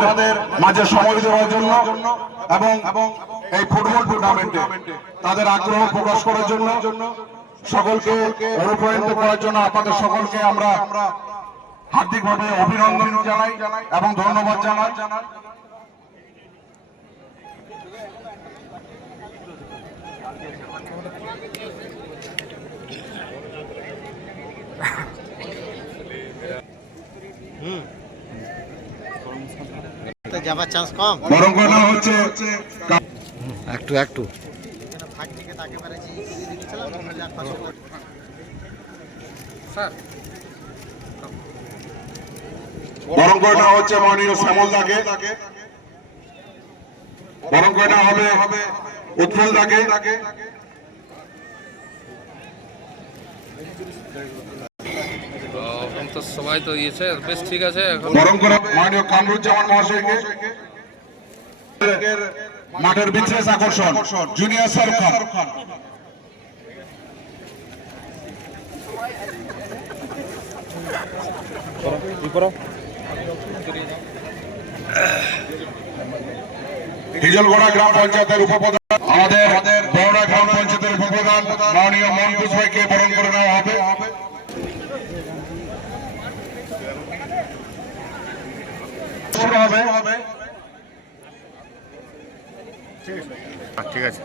আমাদের মাঝে সময় দেওয়ার জন্য এবং এই ফুটবল টুর্নামেন্টে তাদের আগ্রহ প্রকাশ করার জন্য সকলকে অনুপ্রাণিত করার জন্য আপনাদের সকলকে আমরা হার্দিকভাবে অভিনন্দন জানাই এবং ধন্যবাদ জানাই। যাবার চান্স কম, বরং কথা হচ্ছে একটু একটু বরং কথা হচ্ছে মাননীয় শ্যামল দাকে, বরং কথা হবে উৎপল দাকে, তো সবাই তো দিয়েছে, বেশ ঠিক আছে। এখন বরং করে মাননীয় কামরুজ্জামান মহাশয়কে মাঠের বিশেষ আকর্ষণ জুনিয়র শাহরুখ খান। হিজলগড়া গ্রাম পঞ্চায়েতের উপপ্রধান, আমাদের বড়া গ্রাম পঞ্চায়েতের উপপ্রধান মাননীয় মনকুশ ভাইকে বরণ করে নেওয়া হবে। ঠিক আছে।